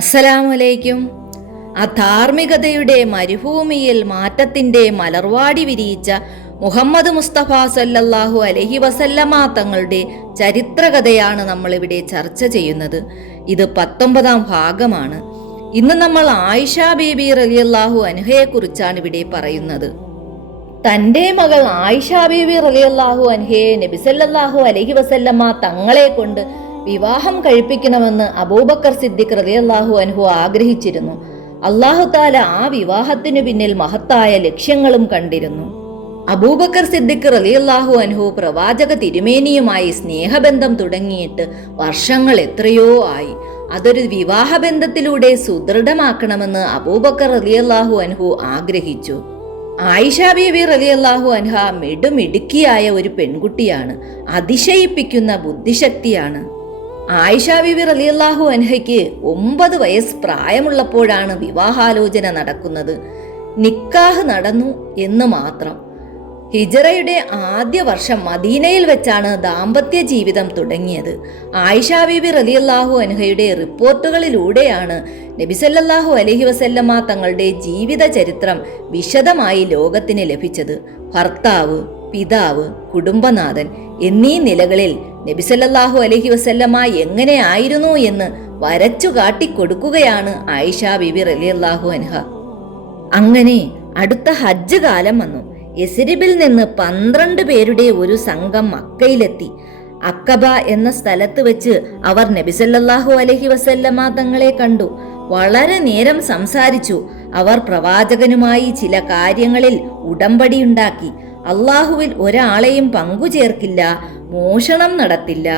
അസ്സലാമലൈക്കും. അധാർമികതയുടെ മരുഭൂമിയിൽ മാറ്റത്തിന്റെ മലർവാടി വിരിയിച്ച മുഹമ്മദ് മുസ്തഫ സല്ലല്ലാഹു അലൈഹി വസല്ലമ തങ്ങളുടെ ചരിത്രകഥയാണ് നമ്മളിവിടെ ചർച്ച ചെയ്യുന്നത്. ഇത് 19-ാം ഭാഗമാണ്. ഇന്ന് നമ്മൾ ആയിഷ ബീബി റളിയല്ലാഹു അൻഹയെ കുറിച്ചാണ് ഇവിടെ പറയുന്നത്. തന്റെ മകൾ ആയിഷ ബീബി റളിയല്ലാഹു അൻഹയെ നബി സല്ലല്ലാഹു അലൈഹി വസല്ലമ തങ്ങളെ കൊണ്ട് വിവാഹം കഴിപ്പിക്കണമെന്ന് അബൂബക്കർ സിദ്ദീഖ് റളിയല്ലാഹു അൻഹു ആഗ്രഹിച്ചിരുന്നു. അല്ലാഹു തആല ആ വിവാഹത്തിനു പിന്നിൽ മഹത്തായ ലക്ഷ്യങ്ങളും കണ്ടിരുന്നു. അബൂബക്കർ സിദ്ദീഖ് റളിയല്ലാഹു അൻഹു പ്രവാചക തിരുമേനിയുമായി സ്നേഹബന്ധം തുടങ്ങിയിട്ട് വർഷങ്ങൾ എത്രയോ ആയി. അതൊരു വിവാഹബന്ധത്തിലൂടെ സുദൃഢമാക്കണമെന്ന് അബൂബക്കർ റളിയല്ലാഹു അൻഹു ആഗ്രഹിച്ചു. ആയിഷ ബീബി റളിയല്ലാഹു അൻഹ മിടുമിടുക്കിയായ ഒരു പെൺകുട്ടിയാണ്. അതിശയിപ്പിക്കുന്ന ബുദ്ധിശക്തിയാണ്. ആയിഷ ബീബി റളിയല്ലാഹു അൻഹയ്ക്ക് 9 വയസ്സ് പ്രായമുള്ളപ്പോഴാണ് വിവാഹാലോചന നടക്കുന്നത്. നിക്കാഹ് നടന്നു എന്ന് മാത്രം. ഹിജറയുടെ ആദ്യ വർഷം മദീനയിൽ വെച്ചാണ് ദാമ്പത്യ ജീവിതം തുടങ്ങിയത്. ആയിഷ ബീബി റളിയല്ലാഹു അൻഹയുടെ റിപ്പോർട്ടുകളിലൂടെയാണ് നബി സല്ലല്ലാഹു അലൈഹി വസല്ലമ തങ്ങളുടെ ജീവിത ചരിത്രം വിശദമായി ലോകത്തിന് ലഭിച്ചത്. ഭർത്താവ്, പിതാവ്, കുടുംബനാഥൻ എന്നീ നിലകളിൽ നബി സല്ലല്ലാഹു അലൈഹി വസല്ലമ എങ്ങനെയായിരുന്നു എന്ന് വരച്ചു കാട്ടിക്കൊടുക്കുകയാണ് ആയിഷ ബീബി റളിയല്ലാഹു അൻഹ. അങ്ങനെ അടുത്ത ഹജ്ജ് കാലം വന്നു. യസ്രിബിൽ നിന്ന് 12 പേരുടെ ഒരു സംഘം മക്കയിലെത്തി. അക്കബ എന്ന സ്ഥലത്ത് വെച്ച് അവർ നബി സല്ലല്ലാഹു അലൈഹി വസല്ലമ തങ്ങളെ കണ്ടു. വളരെ നേരം സംസാരിച്ചു. അവർ പ്രവാചകനുമായി ചില കാര്യങ്ങളിൽ ഉടമ്പടിയുണ്ടാക്കി. അള്ളാഹുവിൽ ഒരാളെയും പങ്കുചേർക്കില്ല, മോഷണം നടത്തില്ല,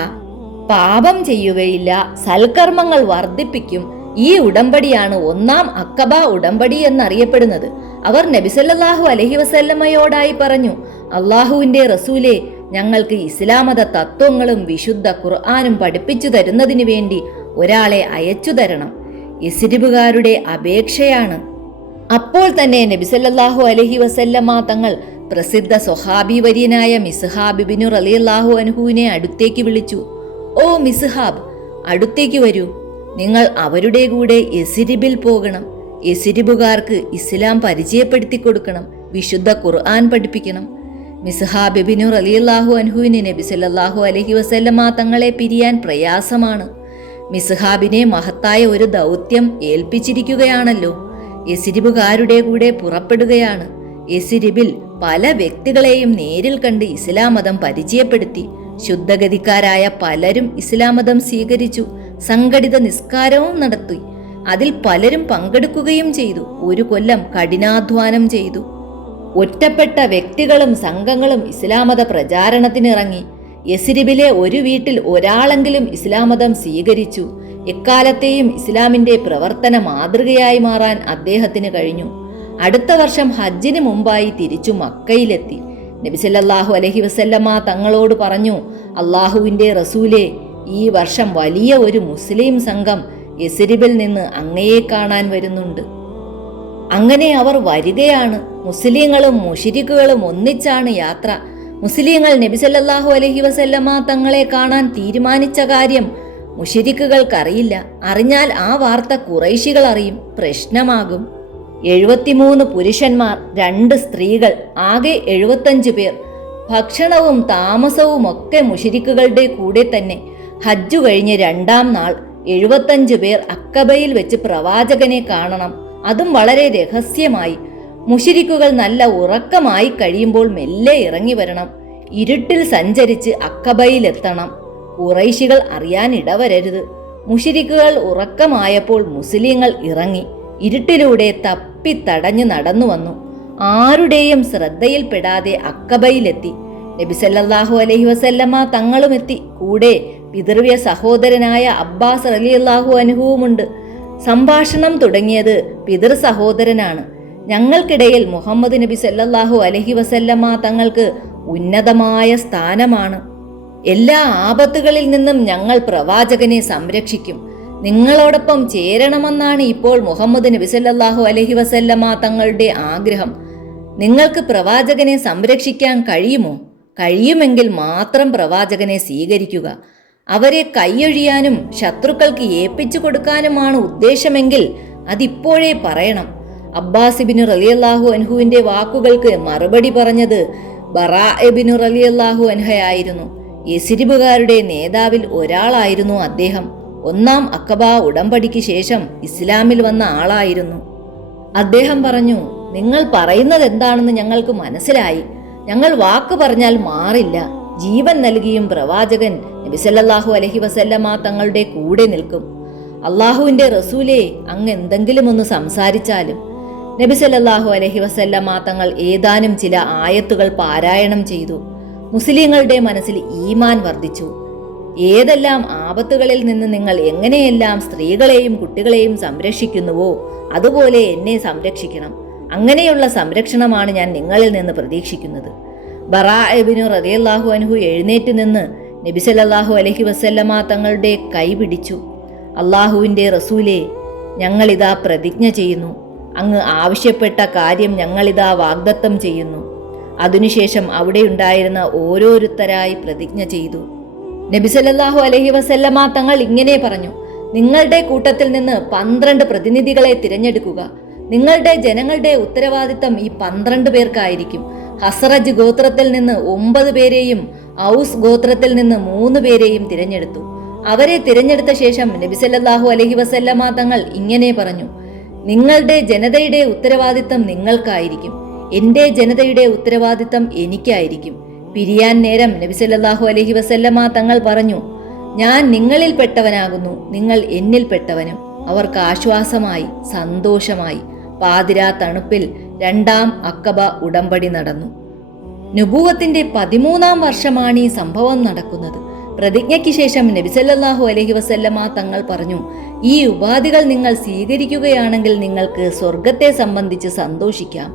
പാപം ചെയ്യുകയില്ല, സൽക്കർമ്മങ്ങൾ വർദ്ധിപ്പിക്കും. ഈ ഉടമ്പടിയാണ് 1-ാം അക്കബ ഉടമ്പടി എന്നറിയപ്പെടുന്നത്. അവർ നബി സല്ലല്ലാഹു അലൈഹി വസല്ലമയോടായി പറഞ്ഞു, അള്ളാഹുവിന്റെ റസൂലേ, ഞങ്ങൾക്ക് ഇസ്ലാമത തത്വങ്ങളും വിശുദ്ധ ഖുർആനും പഠിപ്പിച്ചു തരുന്നതിനു വേണ്ടി ഒരാളെ അയച്ചു തരണം. യസ്രിബുകാരുടെ അപേക്ഷയാണ്. അപ്പോൾ തന്നെ നബി സല്ലല്ലാഹു അലൈഹി വസല്ലമ തങ്ങൾ പ്രസിദ്ധ സ്വഹാബി വര്യനായ മിസ്ഹാബ് ഇബ്നു റളിയല്ലാഹു അൻഹുവിനെ അടുത്തേക്ക് വിളിച്ചു. ഓ മിസ്ഹാബ്, അടുത്തേക്ക് വരൂ. നിങ്ങൾ അവരുടെ കൂടെ യസ്രിബിൽ പോകണം. യസ്രിബുകാർക്ക് ഇസ്ലാം പരിചയപ്പെടുത്തി കൊടുക്കണം, വിശുദ്ധ ഖുർആൻ പഠിപ്പിക്കണം. മിസ്ഹാബ് ഇബ്നു റളിയല്ലാഹു അൻഹുവിന് നബി സല്ലല്ലാഹു അലൈഹി വസല്ലമ തങ്ങളെ പിരിയാൻ പ്രയാസമാണ്. മിസ്ഹാബിനെ മഹത്തായ ഒരു ദൗത്യം ഏൽപ്പിച്ചിരിക്കുകയാണല്ലോ. യസ്രിബുകാരുടെ കൂടെ പുറപ്പെടുകയാണ്. യസ്രിബിൽ പല വ്യക്തികളെയും നേരിൽ കണ്ട് ഇസ്ലാം മതം പരിചയപ്പെടുത്തി. ശുദ്ധഗതിക്കാരായ പലരും ഇസ്ലാം മതം സ്വീകരിച്ചു. സംഘടിത നിസ്കാരവും നടത്തി. അതിൽ പലരും പങ്കെടുക്കുകയും ചെയ്തു. 1 കൊല്ലം കഠിനാധ്വാനം ചെയ്തു. ഒറ്റപ്പെട്ട വ്യക്തികളും സംഘങ്ങളും ഇസ്ലാം മത പ്രചാരണത്തിനിറങ്ങി. യസ്രിബിലെ ഒരു വീട്ടിൽ ഒരാളെങ്കിലും ഇസ്ലാം മതം സ്വീകരിച്ചു. എക്കാലത്തെയും ഇസ്ലാമിന്റെ പ്രവർത്തന മാതൃകയായി മാറാൻ അദ്ദേഹത്തിന് കഴിഞ്ഞു. അടുത്ത വർഷം ഹജ്ജിന് മുമ്പായി തിരിച്ചു മക്കയിലെത്തി. നബി സല്ലല്ലാഹു അലൈഹി വസല്ലമ തങ്ങളോട് പറഞ്ഞു, അള്ളാഹുവിന്റെ റസൂലേ, ഈ വർഷം വലിയ ഒരു മുസ്ലിം സംഘം യസ്രിബിൽ നിന്ന് അങ്ങയെ കാണാൻ വരുന്നുണ്ട്. അങ്ങനെ അവർ വരികയാണ്. മുസ്ലിങ്ങളും മുശ്രിക്കുകളും ഒന്നിച്ചാണ് യാത്ര. മുസ്ലിങ്ങൾ നബി സല്ലല്ലാഹു അലൈഹി വസല്ലമ തങ്ങളെ കാണാൻ തീരുമാനിച്ച കാര്യം മുശ്രിക്കുകൾക്കറിയില്ല. അറിഞ്ഞാൽ ആ വാർത്ത ഖുറൈശികൾ അറിയും, പ്രശ്നമാകും. 73 പുരുഷന്മാർ, 2 സ്ത്രീകൾ, ആകെ 75 പേർ. ഭക്ഷണവും താമസവും ഒക്കെ മുശ്രിക്കുകളുടെ കൂടെ തന്നെ. ഹജ്ജു കഴിഞ്ഞ് 2-ാം നാൾ 75 പേർ അക്കബയിൽ വെച്ച് പ്രവാചകനെ കാണണം. അതും വളരെ രഹസ്യമായി. മുശ്രിക്കുകൾ നല്ല ഉറക്കമായി കഴിയുമ്പോൾ മെല്ലെ ഇറങ്ങി വരണം. ഇരുട്ടിൽ സഞ്ചരിച്ച് അക്കബയിലെത്തണം. ഖുറൈശികൾ അറിയാൻ ഇടവരരുത്. മുശ്രിക്കുകൾ ഉറക്കമായപ്പോൾ മുസ്ലിങ്ങൾ ഇറങ്ങി ഇരുട്ടിലൂടെ തപ്പിത്തടഞ്ഞു നടന്നു വന്നു. ആരുടെയും ശ്രദ്ധയിൽപ്പെടാതെ അക്കബയിലെത്തി. നബി സല്ലല്ലാഹു അലൈഹി വസല്ലമ തങ്ങളുമെത്തി. കൂടെ പിതൃവ്യ സഹോദരനായ അബ്ബാസ് റളിയല്ലാഹു അൻഹുവുമുണ്ട്. സംഭാഷണം തുടങ്ങിയത് പിതൃ സഹോദരനാണ്. ഞങ്ങൾക്കിടയിൽ മുഹമ്മദ് നബി സല്ലല്ലാഹു അലൈഹി വസല്ലമ തങ്ങൾക്ക് ഉന്നതമായ സ്ഥാനമാണ്. എല്ലാ ആപത്തുകളിൽ നിന്നും ഞങ്ങൾ പ്രവാചകനെ സംരക്ഷിക്കും. നിങ്ങളോടൊപ്പം ചേരണമെന്നാണ് ഇപ്പോൾ മുഹമ്മദ് നബി സല്ലല്ലാഹു അലൈഹി വസല്ലമ തങ്ങളുടെ ആഗ്രഹം. നിങ്ങൾക്ക് പ്രവാചകനെ സംരക്ഷിക്കാൻ കഴിയുമോ? കഴിയുമെങ്കിൽ മാത്രം പ്രവാചകനെ സ്വീകരിക്കുക. അവരെ കൈയൊഴിയാനും ശത്രുക്കൾക്ക് ഏൽപ്പിച്ചു കൊടുക്കാനുമാണ് ഉദ്ദേശമെങ്കിൽ അതിപ്പോഴേ പറയണം. അബ്ബാസ് ഇബ്നു റളിയല്ലാഹു അൻഹുവിന്റെ വാക്കുകൾക്ക് മറുപടി പറഞ്ഞത് ബറാ ഇബ്നു റളിയല്ലാഹു അൻഹയായിരുന്നു. യസ്രിബുകാരുടെ നേതാവിൽ ഒരാളായിരുന്നു അദ്ദേഹം. ഒന്നാം അഖബ ഉടമ്പടിക്ക് ശേഷം ഇസ്ലാമിൽ വന്ന ആളായിരുന്നു. അദ്ദേഹം പറഞ്ഞു, നിങ്ങൾ പറയുന്നത് എന്താണെന്ന് ഞങ്ങൾക്ക് മനസ്സിലായി. ഞങ്ങൾ വാക്ക് പറഞ്ഞാൽ മാറില്ല. ജീവൻ നൽകിയും പ്രവാചകൻ നബി സല്ലല്ലാഹു അലൈഹി വസല്ലമ തങ്ങളുടെ കൂടെ നിൽക്കും. അള്ളാഹുവിന്റെ റസൂലേ, അങ്ങ് എന്തെങ്കിലും ഒന്ന് സംസാരിച്ചാലും. നബി സല്ലല്ലാഹു അലൈഹി വസല്ലമ തങ്ങൾ ഏതാനും ചില ആയത്തുകൾ പാരായണം ചെയ്തു. മുസ്ലിങ്ങളുടെ മനസ്സിൽ ഈമാൻ വർദ്ധിച്ചു. ഏതെല്ലാം ആപത്തുകളിൽ നിന്ന് നിങ്ങൾ എങ്ങനെയെല്ലാം സ്ത്രീകളെയും കുട്ടികളെയും സംരക്ഷിക്കുന്നുവോ അതുപോലെ എന്നെ സംരക്ഷിക്കണം. അങ്ങനെയുള്ള സംരക്ഷണമാണ് ഞാൻ നിങ്ങളിൽ നിന്ന് പ്രതീക്ഷിക്കുന്നത്. ബറാ ഇബ്നു റളിയല്ലാഹു അൻഹു എഴുന്നേറ്റ് നിന്ന് നബി സല്ലല്ലാഹു അലൈഹി വസല്ലമ തങ്ങളുടെ കൈ പിടിച്ചു. അള്ളാഹുവിൻ്റെ റസൂലേ, ഞങ്ങളിതാ പ്രതിജ്ഞ ചെയ്യുന്നു. അങ്ങ് ആവശ്യപ്പെട്ട കാര്യം ഞങ്ങളിതാ വാഗ്ദത്തം ചെയ്യുന്നു. അതിനുശേഷം അവിടെ ഉണ്ടായിരുന്ന ഓരോരുത്തരായി പ്രതിജ്ഞ ചെയ്തു. നബി സല്ലല്ലാഹു അലൈഹി വസല്ലമ തങ്ങൾ ഇങ്ങനെ പറഞ്ഞു, നിങ്ങളുടെ കൂട്ടത്തിൽ നിന്ന് 12 പ്രതിനിധികളെ തിരഞ്ഞെടുക്കുക. നിങ്ങളുടെ ജനങ്ങളുടെ ഉത്തരവാദിത്തം ഈ 12 പേർക്കായിരിക്കും. ഹസ്റജ് ഗോത്രത്തിൽ നിന്ന് 9 പേരെയും ഔസ് ഗോത്രത്തിൽ നിന്ന് 3 പേരെയും തിരഞ്ഞെടുത്തു. അവരെ തിരഞ്ഞെടുത്ത ശേഷം നബി സല്ലല്ലാഹു അലൈഹി വസല്ലമ തങ്ങൾ ഇങ്ങനെ പറഞ്ഞു, നിങ്ങളുടെ ജനതയുടെ ഉത്തരവാദിത്തം നിങ്ങൾക്കായിരിക്കും. എൻ്റെ ജനതയുടെ ഉത്തരവാദിത്തം എനിക്കായിരിക്കും. പിരിയാൻ നേരം നബി സല്ലല്ലാഹു അലൈഹി വസല്ലമ തങ്ങൾ പറഞ്ഞു, ഞാൻ നിങ്ങളിൽ പെട്ടവനാകുന്നു, നിങ്ങൾ എന്നിൽ പെട്ടവനും. അവർക്ക് ആശ്വാസമായി, സന്തോഷമായി. പാതിരാ തണുപ്പിൽ 2ാം അഖബ ഉടമ്പടി നടന്നു. നുബൂവത്തിന്റെ 13ാം വർഷമാണ് ഈ സംഭവം നടക്കുന്നത്. പ്രതിജ്ഞയ്ക്ക് ശേഷം നബി സല്ലല്ലാഹു അലൈഹി വസല്ലമ തങ്ങൾ പറഞ്ഞു, ഈ ഉപാധികൾ നിങ്ങൾ സ്വീകരിക്കുകയാണെങ്കിൽ നിങ്ങൾക്ക് സ്വർഗത്തെ സംബന്ധിച്ച് സന്തോഷിക്കാം.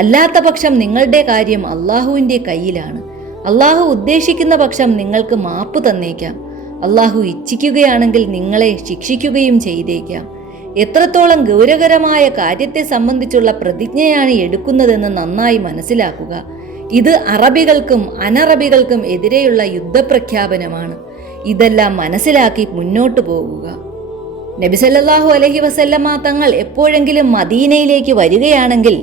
അല്ലാത്ത പക്ഷം നിങ്ങളുടെ കാര്യം അള്ളാഹുവിൻ്റെ കയ്യിലാണ്. അള്ളാഹു ഉദ്ദേശിക്കുന്ന പക്ഷം നിങ്ങൾക്ക് മാപ്പ് തന്നേക്കാം. അള്ളാഹു ഇച്ഛിക്കുകയാണെങ്കിൽ നിങ്ങളെ ശിക്ഷിക്കുകയും ചെയ്തേക്കാം. എത്രത്തോളം ഗൗരവകരമായ കാര്യത്തെ സംബന്ധിച്ചുള്ള പ്രതിജ്ഞയാണ് എടുക്കുന്നതെന്ന് നന്നായി മനസ്സിലാക്കുക. ഇത് അറബികൾക്കും അനറബികൾക്കും എതിരെയുള്ള യുദ്ധപ്രഖ്യാപനമാണ്. ഇതെല്ലാം മനസ്സിലാക്കി മുന്നോട്ടു പോകുക. നബി സല്ലല്ലാഹു അലൈഹി വസല്ലമ തങ്ങൾ എപ്പോഴെങ്കിലും മദീനയിലേക്ക് വരികയാണെങ്കിൽ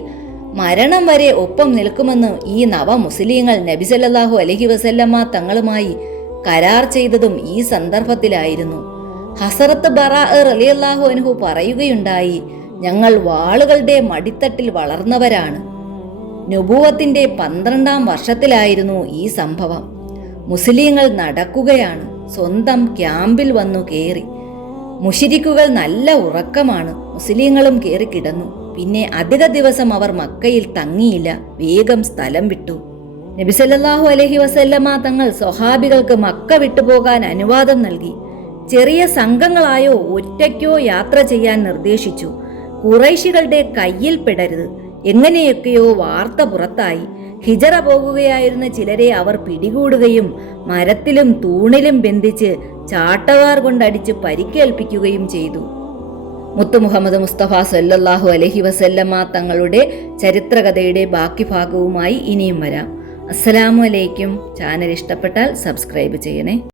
മരണം വരെ ഒപ്പം നിൽക്കുമെന്ന് ഈ മുസ്ലിങ്ങൾ നബി സല്ലല്ലാഹു അലൈഹി വസല്ലമ തങ്ങളുമായി കരാർ ചെയ്തതും ഈ സന്ദർഭത്തിലായിരുന്നു. ഹസ്രത്ത് ബറാ റളിയല്ലാഹു അൻഹു പറയുകയുണ്ടായി, ഞങ്ങൾ വാളുകളുടെ മടിത്തട്ടിൽ വളർന്നവരാണ്. നുബൂവത്തിന്റെ 12ാം വർഷത്തിലായിരുന്നു ഈ സംഭവം. മുസ്ലിങ്ങൾ നടക്കുകയാണ്. സ്വന്തം ക്യാമ്പിൽ വന്നു കയറി. മുശ്രിക്കുകൾ നല്ല ഉറക്കമാണ്. മുസ്ലിങ്ങളും കയറി കിടന്നു. പിന്നെ അധിക ദിവസം അവർ മക്കയിൽ തങ്ങിയില്ല. വേഗം സ്ഥലം വിട്ടു. നബി സല്ലല്ലാഹു അലൈഹി വസല്ലമ തങ്ങൾ സ്വഹാബികൾക്ക് മക്ക വിട്ടുപോകാൻ അനുവാദം നൽകി. ചെറിയ സംഘങ്ങളായോ ഒറ്റയ്ക്കോ യാത്ര ചെയ്യാൻ നിർദ്ദേശിച്ചു. ഖുറൈശികളുടെ കയ്യിൽ പെടരുത്. എങ്ങനെയൊക്കെയോ വാർത്ത പുറത്തായി. ഹിജറ പോകുകയായിരുന്ന ചിലരെ അവർ പിടികൂടുകയും മരത്തിലും തൂണിലും ബന്ധിച്ച് ചാട്ടവാർ കൊണ്ടടിച്ച് പരിക്കേൽപ്പിക്കുകയും ചെയ്തു. മുത്തു മുഹമ്മദ് മുസ്തഫ സല്ലല്ലാഹു അലൈഹി വസല്ലമ തങ്ങളുടെ ചരിത്രകഥയുടെ ബാക്കി ഭാഗവുമായി ഇനിയും വരാം. അസ്സലാമു അലൈക്കും. ചാനൽ ഇഷ്ടപ്പെട്ടാൽ സബ്സ്ക്രൈബ് ചെയ്യണേ.